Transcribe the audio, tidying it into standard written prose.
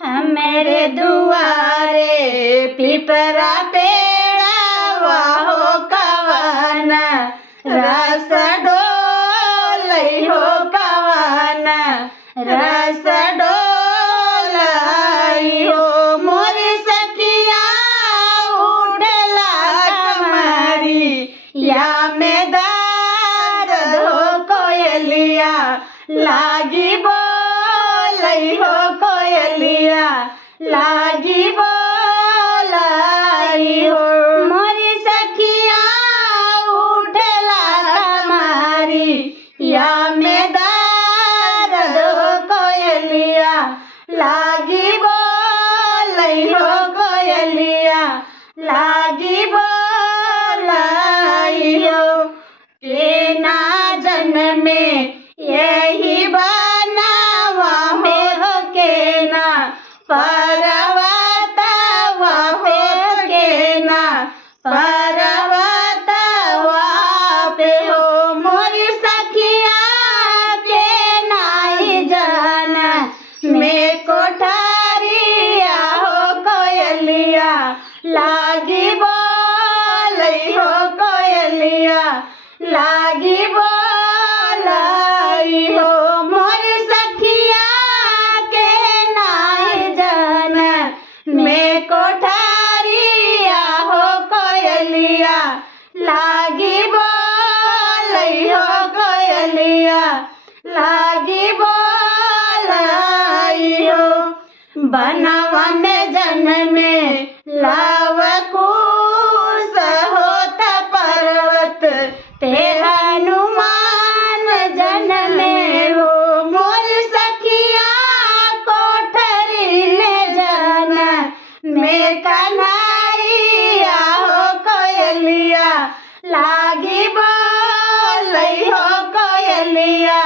हमारे दुआरे पिपरा पेड़ावा हो कवाना रस डोलई हो कवाना रस डोलई हो मोरी सखिया उठला कमारी या में दर्द हो कोयलिया लागी बोलई हो कोयलिया लागी बोलई हो मोरी सखिया उठला कमारी या में दर्द हो कोयलिया लागी बोलई हो कोयलिया लागी बोलई हो के ना जन्मे यही बनावा में हो के ना पर्वतवा पे के ना पर्वतवा पे हो मोरी सखिया के नाई जाना मैं कोठारिया हो कोयलिया लागी बोलई हो कोयलिया लागी बोलई हो मोरी सखिया के नाई जाना मैं कोठारिया हो कोयलिया लागी बोलई हो कोयलिया लागी बोलई हो बनवा में जन्मे लवकुश होता पर्वत पे हनुमान जन्मे हो मोरी सखिया कोठरी में जाना मैं कन्हैया हो कोयलिया लागी बोलई हो कोयलिया